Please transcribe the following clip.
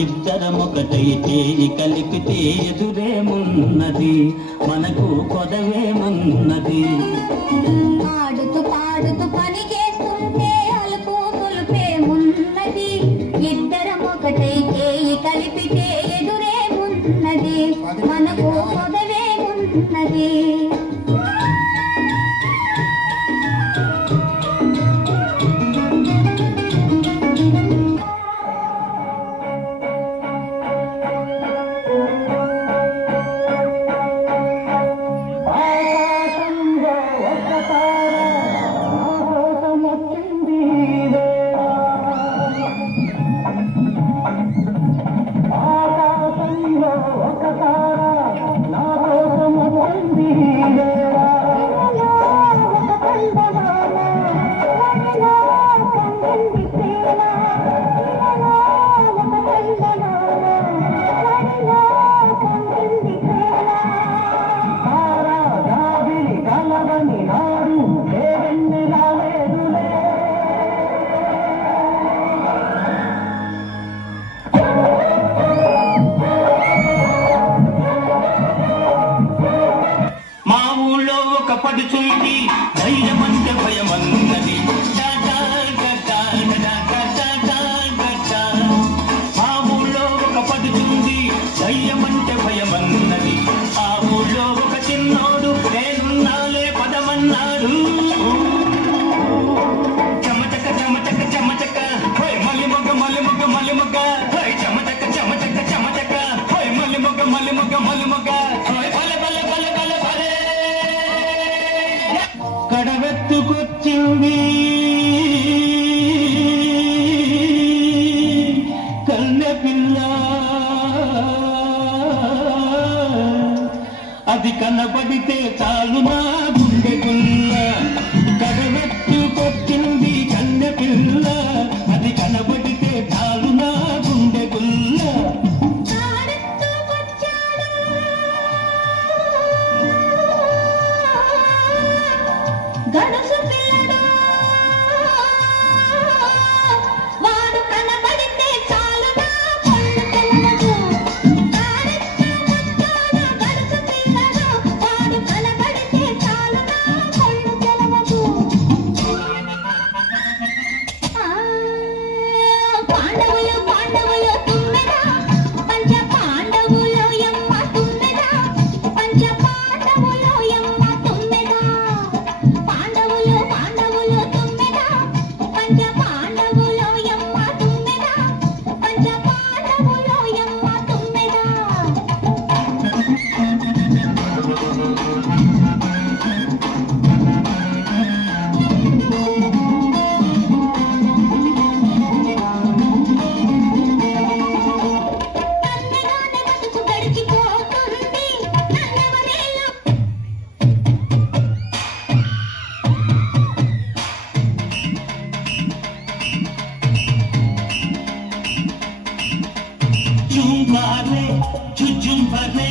ఇద్దరమొకటైతే కలిపితే ఎదురేమున్నది మనకు కొదవేమున్నది పాడుతూ పాడుతూ పని చేస్తుంటే అలుపు సులుపేమున్నది ఇద్దరమొకటైతే కలిపితే ఎదురేమున్నది మనకు కొదవేమున్నది పడుచుంది ధైర్యమంటే భయమన్నది మా ఊళ్ళో ఒక పడుచుంది ధైర్యమంటే భయమన్నది ఆ ఊళ్ళో ఒక చిన్నోడు నేనున్నాలే పదమన్నాడు చెమటక చెమటక చెమటక హోయ్ మల్లి మొగ్గ మల్లి మొగ్గ మల్లి మొగ్గ హోయ్ చెమటక చెమటక చెమటక హోయ్ మల్లి మొగ్గ మల్లి మొగ్గ మల్లి మొగ్గ హోయ్ భలే భలే భలే భలే భలే కడవెత్తుకొచ్చింది కన్నె పిల్ల అది కనబడితే చాలు నా గుండె గుల్ల కడవెత్తుకొచ్చింది కన్నె పిల్ల అది కనబడితే చాలు నా గుండె గుల్ల గడుసు పిల్లడు వాడు కనబడితే చాలు నా కళ్ళు తెలవదు గడుసు పిల్లడు వాడు కనబడితే చాలు నా కళ్ళు తెలవదు పాండవులు పాండవులు తుమ్మెద పంచ పాండవులు యమ్మ తుమ్మెద పంచ పాండవులు యమ్మ తుమ్మెద పాండవులు పాండవులు తుమ్మెద పంచ పాండవులు యమ్మ తుమ్మెద పంచ పాండవులు యమ్మ తుమ్మెద నన్నగానే బతుకు గడిచిపోతుంది నన్నెవరేలా జుంబారే జుజుంబారే